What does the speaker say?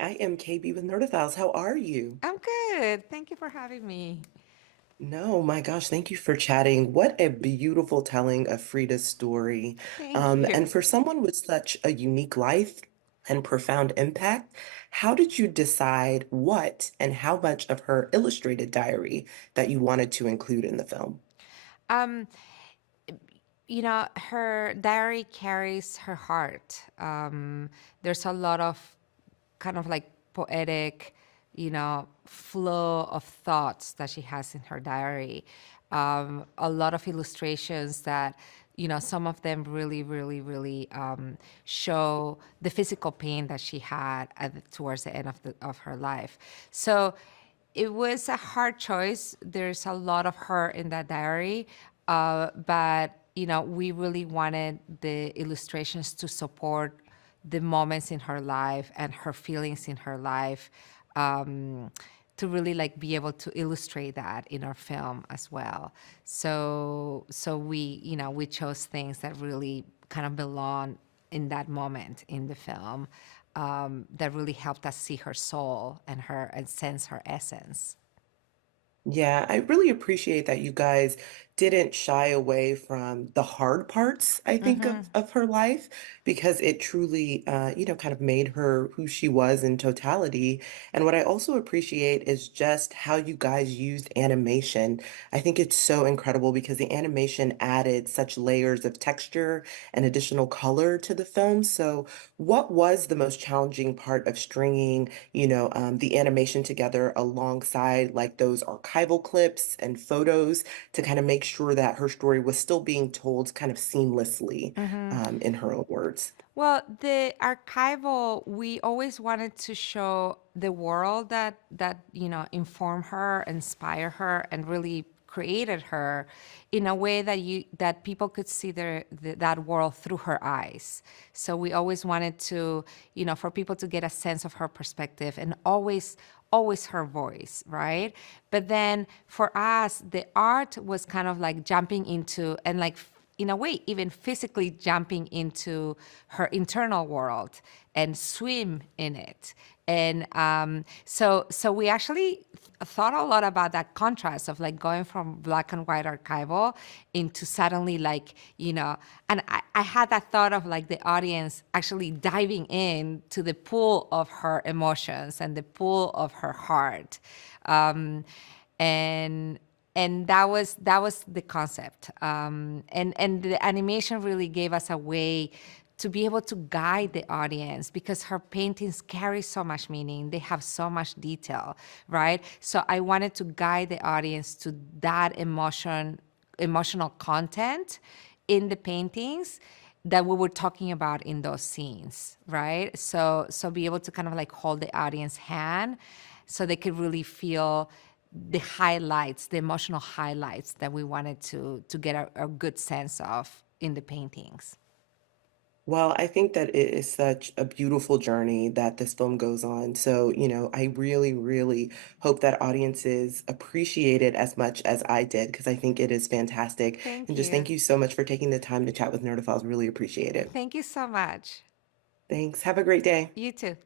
I am KB with Nerdophiles. How are you? I'm good. Thank you for having me. No, my gosh, thank you for chatting. What a beautiful telling of Frida's story. Thank And you. for someone with such a unique life and profound impact, how did you decide what and how much of her illustrated diary that you wanted to include in the film? Um, her diary carries her heart. There's a lot of kind of like poetic, flow of thoughts that she has in her diary. A lot of illustrations that, some of them really, really, really show the physical pain that she had towards the end of her life. So it was a hard choice. There's a lot of her in that diary, but we really wanted the illustrations to support the moments in her life and her feelings in her life, um, to really like be able to illustrate that in our film as well. So we chose things that really kind of belong in that moment in the film, that really helped us see her soul and sense her essence. Yeah, I really appreciate that you guys didn't shy away from the hard parts, I think, Mm-hmm. of her life, because it truly, kind of made her who she was in totality. And what I also appreciate is just how you guys used animation. I think it's so incredible because the animation added such layers of texture and additional color to the film. So, what was the most challenging part of stringing, the animation together alongside like those archival clips and photos to kind of make sure that her story was still being told kind of seamlessly, Mm-hmm. in her own words? Well, the archival, we always wanted to show the world that inform her, inspire her, and really created her in a way that people could see that world through her eyes. So we always wanted to, for people to get a sense of her perspective, and always her voice, right? But then for us, the art was kind of like jumping into and like in a way, even physically jumping into her internal world and swim in it. And so we actually thought a lot about that contrast of like going from black and white archival into suddenly like, and I had that thought of like the audience actually diving in to the pool of her emotions and the pool of her heart. Um, and that was the concept, and the animation really gave us a way to be able to guide the audience because her paintings carry so much meaning, they have so much detail, right? So I wanted to guide the audience to that emotional content in the paintings that we were talking about in those scenes, right? So be able to kind of like hold the audience hand so they could really feel the highlights, the emotional highlights that we wanted to get a good sense of in the paintings. Well, I think that it is such a beautiful journey that this film goes on. So, I really, really hope that audiences appreciate it as much as I did, because I think it is fantastic. Thank And just you. thank you so much for taking the time to chat with Nerdophiles. Really appreciate it. Thank you so much. Thanks. Have a great day. You too.